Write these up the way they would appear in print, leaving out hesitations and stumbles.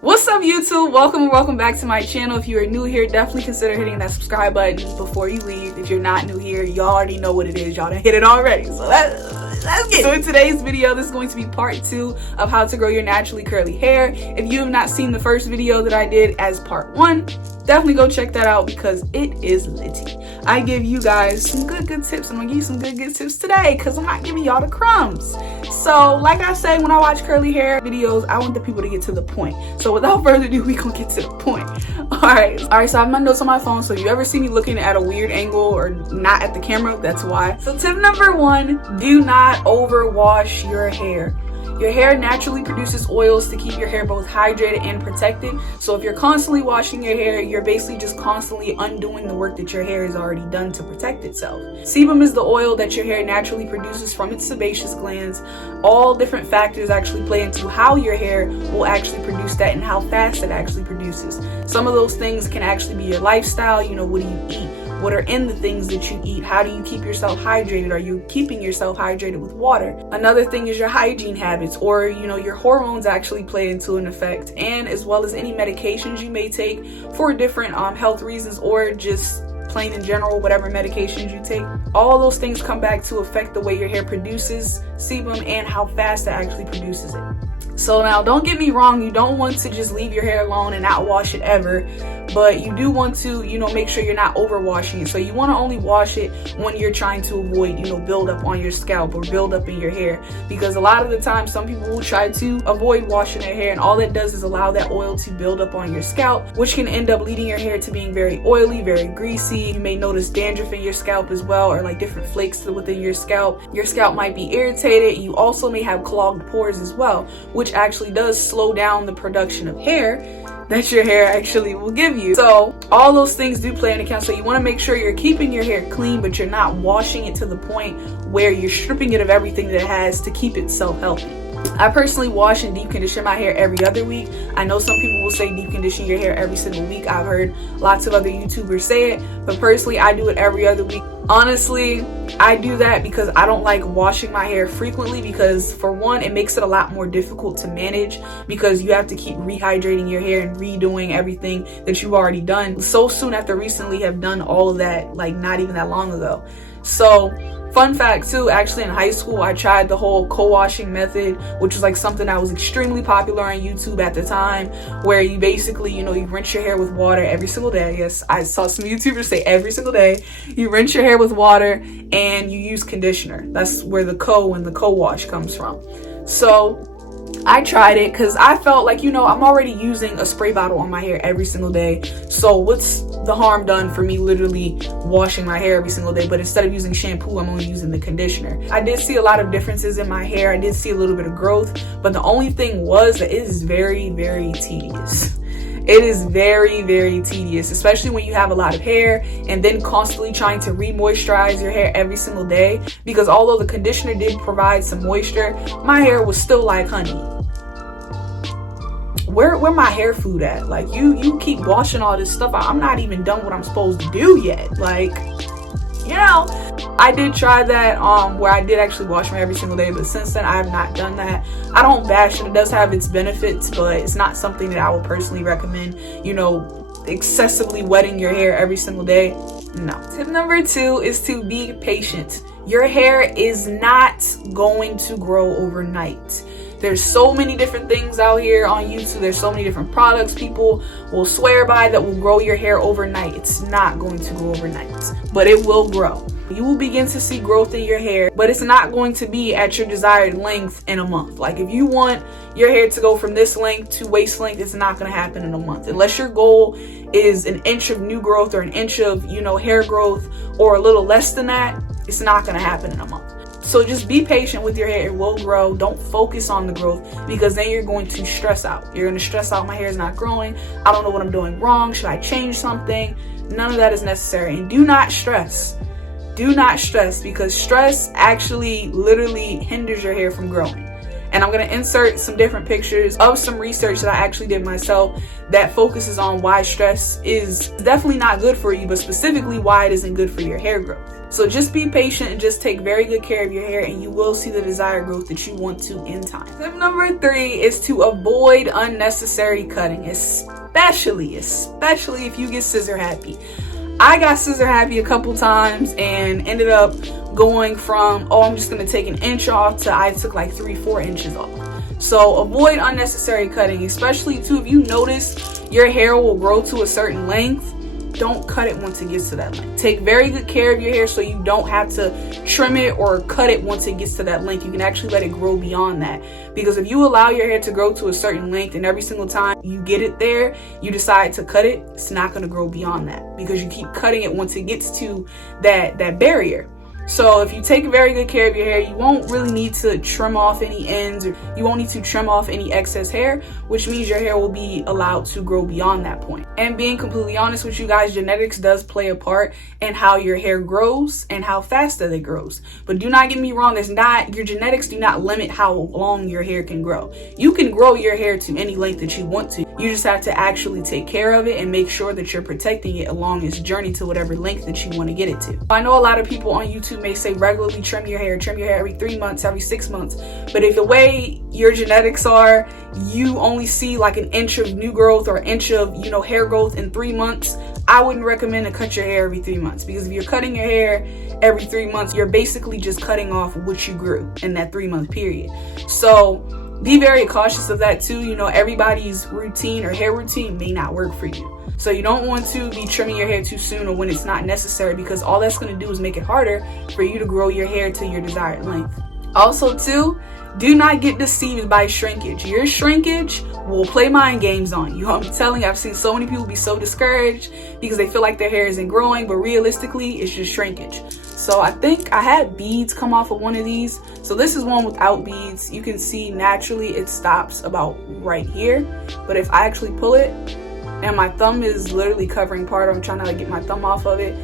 What's up, YouTube? Welcome back to my channel. If you are new here, definitely consider hitting that subscribe button before you leave. If you're not new here, y'all already know what it is. Y'all done hit it already. So let's get it. So in today's video, this is going to be part 2 of how to grow your naturally curly hair. If you have not seen the first video that I did as part 1, definitely go check that out because it is litty. I give you guys some good tips. I'm gonna give you some good tips today because I'm not giving y'all the crumbs. So like I say, when I watch curly hair videos, I want the people to get to the point. So without further ado, we gonna get to the point. Alright, so I have my notes on my phone, so if you ever see me looking at a weird angle or not at the camera, that's why. So tip number 1, do not overwash your hair. Your hair naturally produces oils to keep your hair both hydrated and protected. So if you're constantly washing your hair, you're basically just constantly undoing the work that your hair has already done to protect itself. Sebum is the oil that your hair naturally produces from its sebaceous glands. All different factors actually play into how your hair will actually produce that and how fast it actually produces. Some of those things can actually be your lifestyle. You know, what do you eat? What are in the things that you eat? How do you keep yourself hydrated? Are you keeping yourself hydrated with water? Another thing is your hygiene habits, or your hormones actually play into an effect, and as well as any medications you may take for different health reasons, or just plain in general, whatever medications you take. All those things come back to affect the way your hair produces sebum and how fast it actually produces it. So now, don't get me wrong, you don't want to just leave your hair alone and not wash it ever, but you do want to, make sure you're not overwashing it. So you want to only wash it when you're trying to avoid, build up on your scalp or build up in your hair, because a lot of the time some people will try to avoid washing their hair, and all that does is allow that oil to build up on your scalp, which can end up leading your hair to being very oily, very greasy. You may notice dandruff in your scalp as well, or like different flakes within your scalp. Your scalp might be irritated. You also may have clogged pores as well, which actually does slow down the production of hair that your hair actually will give you. So all those things do play into account. So you want to make sure you're keeping your hair clean, but you're not washing it to the point where you're stripping it of everything that it has to keep itself healthy. I personally wash and deep condition my hair every other week. I know some people will say deep condition your hair every single week. I've heard lots of other YouTubers say it, but personally I do it every other week. Honestly, I do that because I don't like washing my hair frequently, because for one, it makes it a lot more difficult to manage because you have to keep rehydrating your hair and redoing everything that you've already done so soon after recently have done all of that, like not even that long ago. So fun fact too, actually in high school I tried the whole co-washing method, which was like something that was extremely popular on YouTube at the time, where you basically, you rinse your hair with water every single day. I guess I saw some YouTubers say every single day. You rinse your hair with water and you use conditioner. That's where the co-wash comes from. So I tried it because I felt like, I'm already using a spray bottle on my hair every single day. So what's the harm done for me literally washing my hair every single day? But instead of using shampoo, I'm only using the conditioner. I did see a lot of differences in my hair. I did see a little bit of growth, but the only thing was that it is very, very tedious. It is very, very tedious, especially when you have a lot of hair and then constantly trying to re-moisturize your hair every single day, because although the conditioner did provide some moisture, my hair was still like honey. Where my hair food at? Like, you keep washing all this stuff. I'm not even done what I'm supposed to do yet. Like, I did try that where I did actually wash my hair every single day, but since then I have not done that. I don't bash it. It does have its benefits, but it's not something that I would personally recommend, excessively wetting your hair every single day. No. Tip number 2 is to be patient. Your hair is not going to grow overnight. There's so many different things out here on YouTube. There's so many different products people will swear by that will grow your hair overnight. It's not going to grow overnight, but it will grow. You will begin to see growth in your hair, but it's not going to be at your desired length in a month. Like, if you want your hair to go from this length to waist length, it's not going to happen in a month. Unless your goal is an inch of new growth or an inch of, hair growth, or a little less than that, it's not going to happen in a month. So just be patient with your hair. It will grow. Don't focus on the growth, because then you're going to stress out. You're going to stress out, my hair is not growing. I don't know what I'm doing wrong. Should I change something? None of that is necessary. And do not stress. Do not stress, because stress actually literally hinders your hair from growing. And I'm going to insert some different pictures of some research that I actually did myself that focuses on why stress is definitely not good for you, but specifically why it isn't good for your hair growth. So just be patient and just take very good care of your hair, and you will see the desired growth that you want to in time. Tip number 3 is to avoid unnecessary cutting, especially if you get scissor happy. I got scissor happy a couple times and ended up going from, oh, I'm just gonna take an inch off, to I took like 3-4 inches off. So avoid unnecessary cutting, especially too if you notice your hair will grow to a certain length. Don't cut it once it gets to that length. Take very good care of your hair so you don't have to trim it or cut it once it gets to that length. You can actually let it grow beyond that. Because if you allow your hair to grow to a certain length and every single time you get it there, you decide to cut it, it's not going to grow beyond that because you keep cutting it once it gets to that barrier. So if you take very good care of your hair, you won't really need to trim off any ends, or you won't need to trim off any excess hair, which means your hair will be allowed to grow beyond that point. And being completely honest with you guys, genetics does play a part in how your hair grows and how fast that it grows. But do not get me wrong, your genetics do not limit how long your hair can grow. You can grow your hair to any length that you want to. You just have to actually take care of it and make sure that you're protecting it along its journey to whatever length that you want to get it to. I know a lot of people on YouTube may say regularly trim your hair every 3 months, every 6 months. But if the way your genetics are, you only see like an inch of new growth or an inch of, hair growth in 3 months, I wouldn't recommend to cut your hair every 3 months, because if you're cutting your hair every 3 months, you're basically just cutting off what you grew in that 3-month period. So be very cautious of that too. Everybody's routine or hair routine may not work for you. So you don't want to be trimming your hair too soon or when it's not necessary, because all that's going to do is make it harder for you to grow your hair to your desired length. Also too, do not get deceived by shrinkage. Your shrinkage will play mind games on you. I'm telling you, I've seen so many people be so discouraged because they feel like their hair isn't growing, but realistically, it's just shrinkage. So I think I had beads come off of one of these. So this is one without beads. You can see naturally it stops about right here. But if I actually pull it, and my thumb is literally covering part, I'm trying to get my thumb off of it,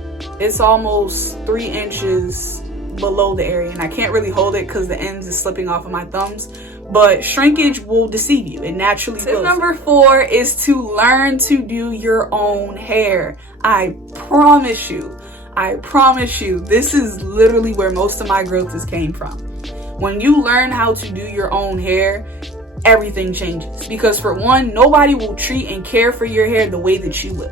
it's almost 3 inches below the area, and I can't really hold it because the ends is slipping off of my thumbs. But shrinkage will deceive you. It naturally will. Tip number 4 is to learn to do your own hair. I promise you, this is literally where most of my growth has came from. When you learn how to do your own hair, everything changes. Because for one, nobody will treat and care for your hair the way that you will.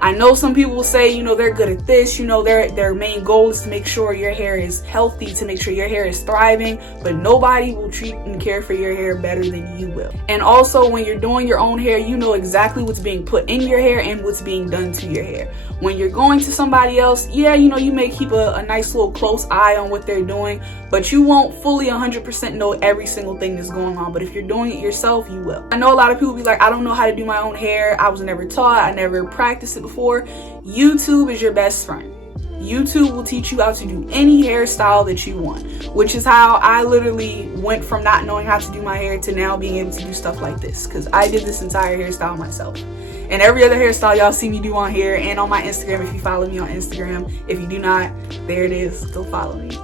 I know some people will say, they're good at this, their main goal is to make sure your hair is healthy, to make sure your hair is thriving, but nobody will treat and care for your hair better than you will. And also, when you're doing your own hair, you know exactly what's being put in your hair and what's being done to your hair. When you're going to somebody else, yeah, you may keep a nice little close eye on what they're doing, but you won't fully 100% know every single thing that's going on. But if you're doing it yourself, you will. I know a lot of people be like, I don't know how to do my own hair. I was never taught. I never practiced it before. YouTube is your best friend. YouTube will teach you how to do any hairstyle that you want, which is how I literally went from not knowing how to do my hair to now being able to do stuff like this, because I did this entire hairstyle myself. And every other hairstyle y'all see me do on here and on my Instagram, if you follow me on Instagram. If you do not, there it is, go follow me.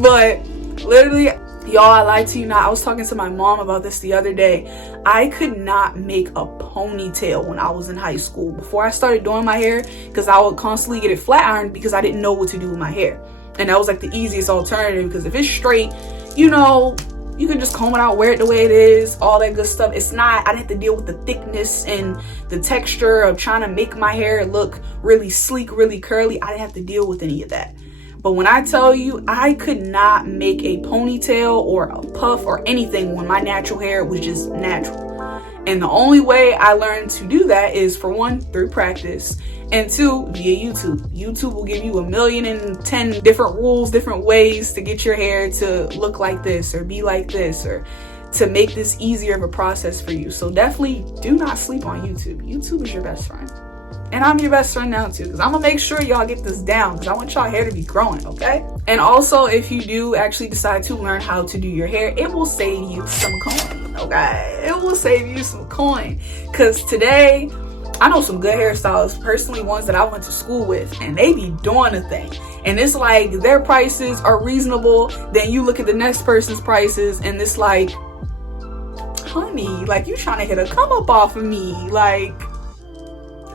But literally, y'all, I lied to you not. I was talking to my mom about this the other day. I could not make a ponytail when I was in high school before I started doing my hair, because I would constantly get it flat ironed because I didn't know what to do with my hair. And that was like the easiest alternative, because if it's straight, you can just comb it out, wear it the way it is, all that good stuff. It's not, I didn't have to deal with the thickness and the texture of trying to make my hair look really sleek, really curly. I didn't have to deal with any of that. But when I tell you, I could not make a ponytail or a puff or anything when my natural hair was just natural. And the only way I learned to do that is, for one, through practice, and two, via YouTube. YouTube will give you 1,010,000 different rules, different ways to get your hair to look like this or be like this, or to make this easier of a process for you. So definitely do not sleep on YouTube. YouTube is your best friend. And I'm your best friend now too, because I'm gonna make sure y'all get this down, because I want y'all hair to be growing, okay? And also, if you do actually decide to learn how to do your hair, it will save you some coin, okay? It will save you some coin, because today I know some good hairstylists, personally ones that I went to school with, and they be doing a thing. And it's like their prices are reasonable. Then you look at the next person's prices and it's like, honey, like you trying to hit a come up off of me. Like,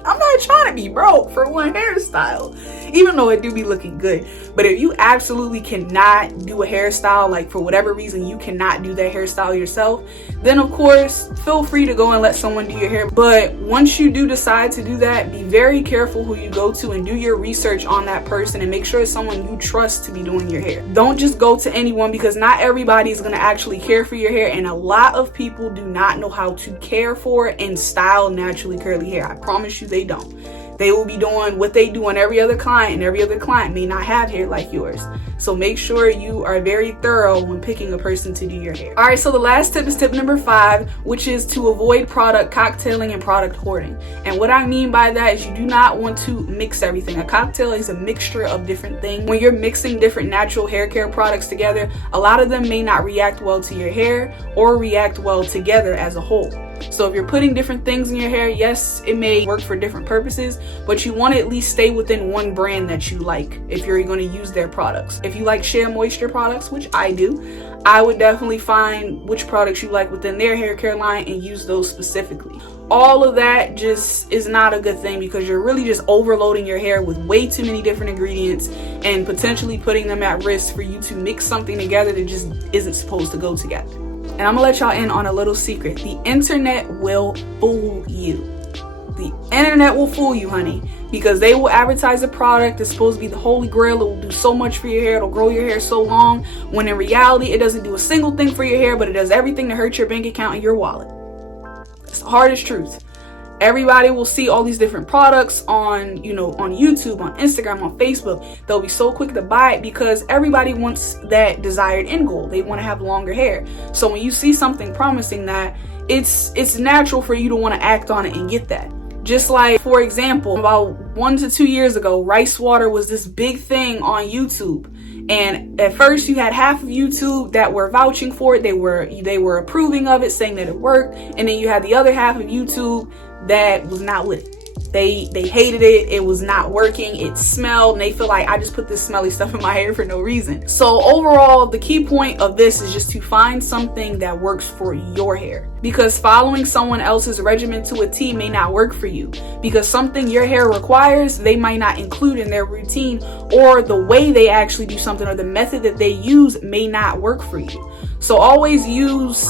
I'm not trying to be broke for one hairstyle, even though it do be looking good. But if you absolutely cannot do a hairstyle, like for whatever reason you cannot do that hairstyle yourself, then of course feel free to go and let someone do your hair. But once you do decide to do that, be very careful who you go to and do your research on that person and make sure it's someone you trust to be doing your hair. Don't just go to anyone, because not everybody is going to actually care for your hair, and a lot of people do not know how to care for and style naturally curly hair. I promise you they don't. They will be doing what they do on every other client, and every other client may not have hair like yours. So make sure you are very thorough when picking a person to do your hair. All right, so the last tip is tip number 5, which is to avoid product cocktailing and product hoarding. And what I mean by that is you do not want to mix everything. A cocktail is a mixture of different things. When you're mixing different natural hair care products together, a lot of them may not react well to your hair or react well together as a whole. So if you're putting different things in your hair, yes, it may work for different purposes, but you want to at least stay within one brand that you like if you're going to use their products. If you like Shea Moisture products, which I do, I would definitely find which products you like within their hair care line and use those specifically. All of that just is not a good thing, because you're really just overloading your hair with way too many different ingredients and potentially putting them at risk for you to mix something together that just isn't supposed to go together. And I'm gonna let y'all in on a little secret. The internet will fool you. The internet will fool you, honey, because they will advertise a product that's supposed to be the holy grail. It will do so much for your hair. It'll grow your hair so long, when in reality, it doesn't do a single thing for your hair, but it does everything to hurt your bank account and your wallet. It's the hardest truth. Everybody will see all these different products on, on YouTube, on Instagram, on Facebook. They'll be so quick to buy it because everybody wants that desired end goal. They want to have longer hair. So when you see something promising that, it's natural for you to want to act on it and get that. Just like, for example, about 1 to 2 years ago, rice water was this big thing on YouTube. And at first you had half of YouTube that were vouching for it. They were approving of it, saying that it worked. And then you had the other half of YouTube that was not with it. They hated it. It was not working. It smelled, and they feel like, I just put this smelly stuff in my hair for no reason. So overall, the key point of this is just to find something that works for your hair, because following someone else's regimen to a T may not work for you, because something your hair requires, they might not include in their routine, or the way they actually do something or the method that they use may not work for you. So always use,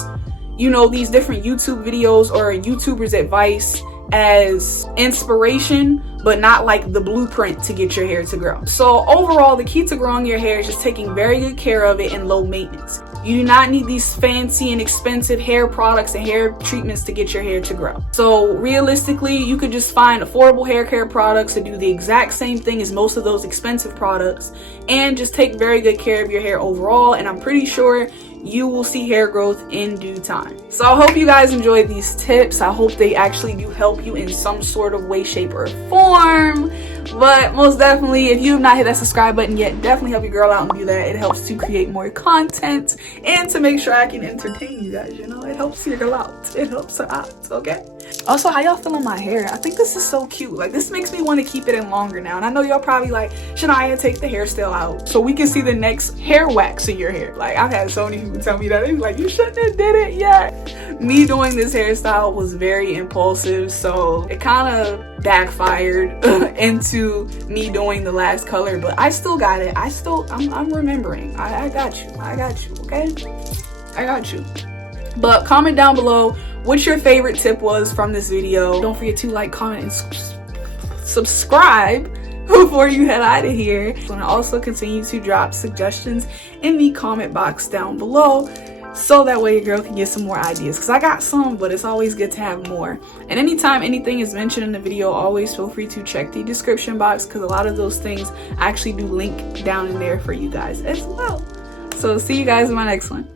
these different YouTube videos or YouTubers' advice as inspiration, but not like the blueprint to get your hair to grow. So overall, the key to growing your hair is just taking very good care of it and low maintenance. You do not need these fancy and expensive hair products and hair treatments to get your hair to grow. So realistically, you could just find affordable hair care products that do the exact same thing as most of those expensive products, and just take very good care of your hair overall, and I'm pretty sure you will see hair growth in due time. So I hope you guys enjoyed these tips. I hope they actually do help you in some sort of way, shape, or form. But most definitely, if you have not hit that subscribe button yet, definitely help your girl out and do that. It helps to create more content and to make sure I can entertain you guys. It helps your girl out. It helps her out, okay? Also, how y'all feeling my hair? I think this is so cute. Like, this makes me want to keep it in longer now. And I know y'all probably like, Shania, take the hairstyle out so we can see the next hair wax in your hair. Like, I've had so many people tell me that. They be like, you shouldn't have did it yet. Me doing this hairstyle was very impulsive, so it kind of backfired into me doing the last color, but I still got it. I'm remembering. I got you, okay? I got you. But comment down below what your favorite tip was from this video. Don't forget to like, comment, and subscribe before you head out of here. And also continue to drop suggestions in the comment box down below, so that way your girl can get some more ideas, because I got some, but it's always good to have more. And anytime anything is mentioned in the video, always feel free to check the description box, because a lot of those things actually do link down in there for you guys as well. So see you guys in my next one.